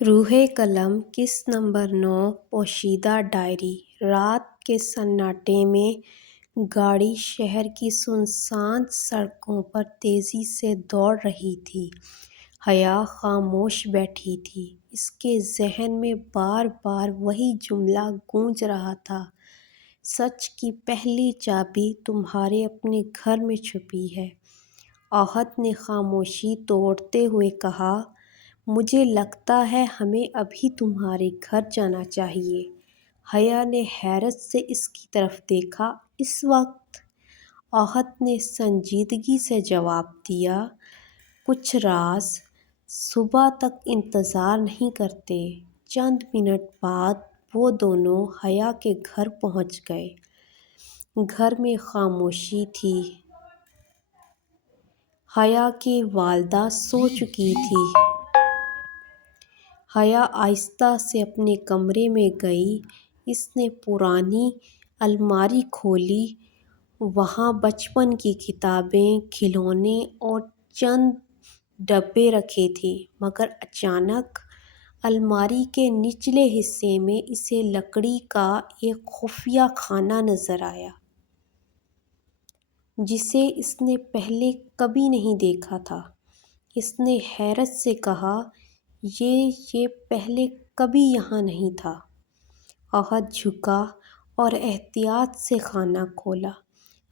روح قلم قسط نمبر 9 پوشیدہ ڈائری۔ رات کے سناٹے میں گاڑی شہر کی سنسان سڑکوں پر تیزی سے دوڑ رہی تھی۔ حیا خاموش بیٹھی تھی۔ اس کے ذہن میں بار بار وہی جملہ گونج رہا تھا، سچ کی پہلی چابی تمہارے اپنے گھر میں چھپی ہے۔ آہت نے خاموشی توڑتے ہوئے کہا، مجھے لگتا ہے ہمیں ابھی تمہارے گھر جانا چاہیے۔ حیا نے حیرت سے اس کی طرف دیکھا۔ اس وقت؟ آہت نے سنجیدگی سے جواب دیا، کچھ راز صبح تک انتظار نہیں کرتے۔ چند منٹ بعد وہ دونوں حیا کے گھر پہنچ گئے۔ گھر میں خاموشی تھی۔ حیا کی والدہ سو چکی تھی۔ حیا آہستہ سے اپنے کمرے میں گئی۔ اس نے پرانی الماری کھولی۔ وہاں بچپن کی کتابیں، کھلونے اور چند ڈبے رکھے تھے، مگر اچانک الماری کے نچلے حصے میں اسے لکڑی کا ایک خفیہ خانہ نظر آیا، جسے اس نے پہلے کبھی نہیں دیکھا تھا۔ اس نے حیرت سے کہا، یہ پہلے کبھی یہاں نہیں تھا۔ آہت جھکا اور احتیاط سے خانہ کھولا۔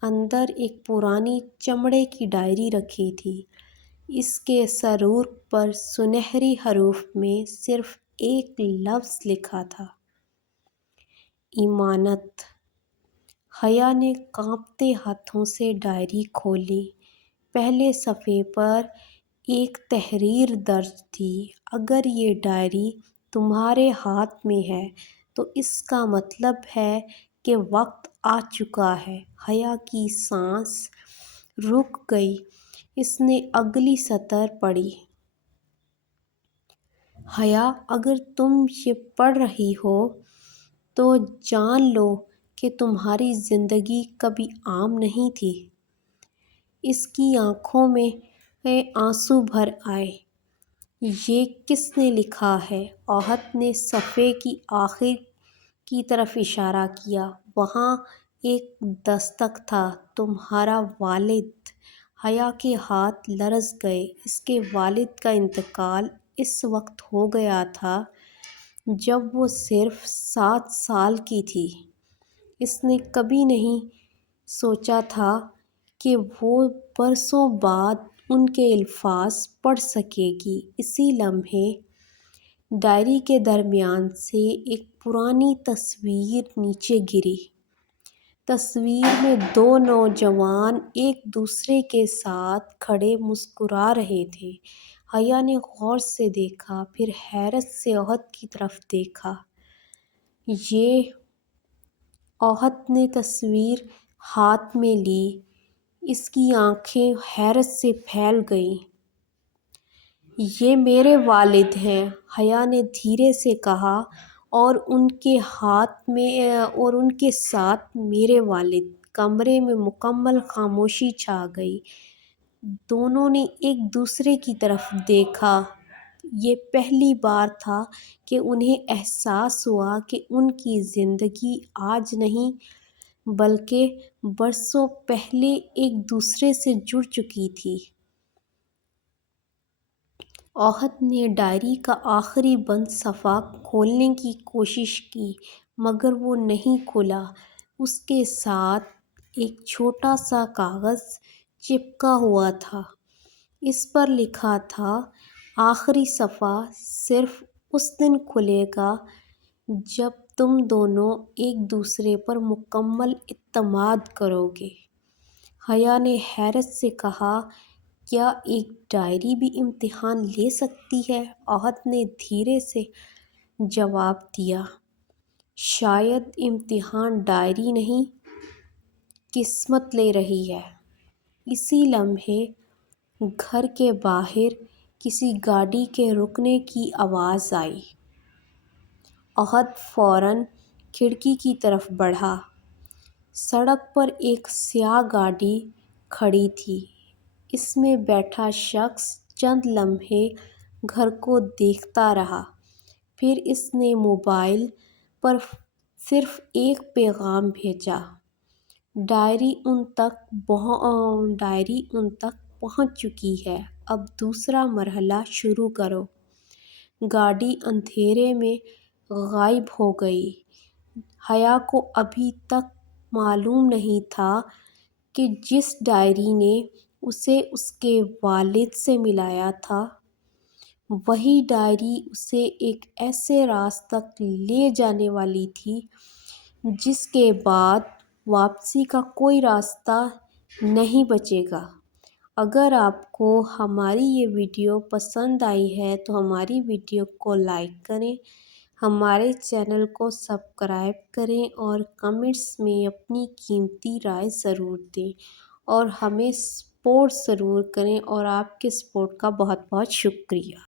اندر ایک پرانی چمڑے کی ڈائری رکھی تھی۔ اس کے سرور پر سنہری حروف میں صرف ایک لفظ لکھا تھا، ایمانت۔ حیا نے کانپتے ہاتھوں سے ڈائری کھولی۔ پہلے صفحے پر ایک تحریر درج تھی، اگر یہ ڈائری تمہارے ہاتھ میں ہے تو اس کا مطلب ہے کہ وقت آ چکا ہے۔ حیا کی سانس رک گئی۔ اس نے اگلی سطر پڑھی، حیا اگر تم یہ پڑھ رہی ہو تو جان لو کہ تمہاری زندگی کبھی عام نہیں تھی۔ اس کی آنکھوں میں آنسو بھر آئے۔ یہ کس نے لکھا ہے؟ آہت نے صفحے کی آخر کی طرف اشارہ کیا۔ وہاں ایک دستخط تھا، تمہارا والد۔ حیا کے ہاتھ لرز گئے۔ اس کے والد کا انتقال اس وقت ہو گیا تھا جب وہ صرف 7 سال کی تھی۔ اس نے کبھی نہیں سوچا تھا کہ وہ برسوں بعد ان کے الفاظ پڑھ سکے گی۔ اسی لمحے ڈائری کے درمیان سے ایک پرانی تصویر نیچے گری۔ تصویر میں 2 نوجوان ایک دوسرے کے ساتھ کھڑے مسکرا رہے تھے۔ حیا نے غور سے دیکھا، پھر حیرت سے آہت کی طرف دیکھا۔ یہ؟ آہت نے تصویر ہاتھ میں لی۔ اس کی آنکھیں حیرت سے پھیل گئیں۔ یہ میرے والد ہیں، حیا نے دھیرے سے کہا، اور ان کے ساتھ میرے والد۔ کمرے میں مکمل خاموشی چھا گئی۔ دونوں نے ایک دوسرے کی طرف دیکھا۔ یہ پہلی بار تھا کہ انہیں احساس ہوا کہ ان کی زندگی آج نہیں بلکہ برسوں پہلے ایک دوسرے سے جڑ چکی تھی۔ آہت نے ڈائری کا آخری بند صفحہ کھولنے کی کوشش کی، مگر وہ نہیں کھلا۔ اس کے ساتھ ایک چھوٹا سا کاغذ چپکا ہوا تھا۔ اس پر لکھا تھا، آخری صفحہ صرف اس دن کھلے گا جب تم دونوں ایک دوسرے پر مکمل اعتماد کرو گے۔ حیا نے حیرت سے کہا، کیا ایک ڈائری بھی امتحان لے سکتی ہے؟ آہت نے دھیرے سے جواب دیا، شاید امتحان ڈائری نہیں، قسمت لے رہی ہے۔ اسی لمحے گھر کے باہر کسی گاڑی کے رکنے کی آواز آئی۔ آہت فوراً کھڑکی کی طرف بڑھا۔ سڑک پر ایک سیاہ گاڑی کھڑی تھی۔ اس میں بیٹھا شخص چند لمحے گھر کو دیکھتا رہا، پھر اس نے موبائل پر صرف ایک پیغام بھیجا، ڈائری ان تک پہنچ چکی ہے، اب دوسرا مرحلہ شروع کرو۔ گاڑی اندھیرے میں غائب ہو گئی۔ حیا کو ابھی تک معلوم نہیں تھا کہ جس ڈائری نے اسے اس کے والد سے ملایا تھا، وہی ڈائری اسے ایک ایسے راز تک لے جانے والی تھی جس کے بعد واپسی کا کوئی راستہ نہیں بچے گا۔ اگر آپ کو ہماری یہ ویڈیو پسند آئی ہے تو ہماری ویڈیو کو لائک کریں، ہمارے چینل کو سبسکرائب کریں اور کمنٹس میں اپنی قیمتی رائے ضرور دیں اور ہمیں سپورٹ ضرور کریں، اور آپ کے سپورٹ کا بہت بہت شکریہ۔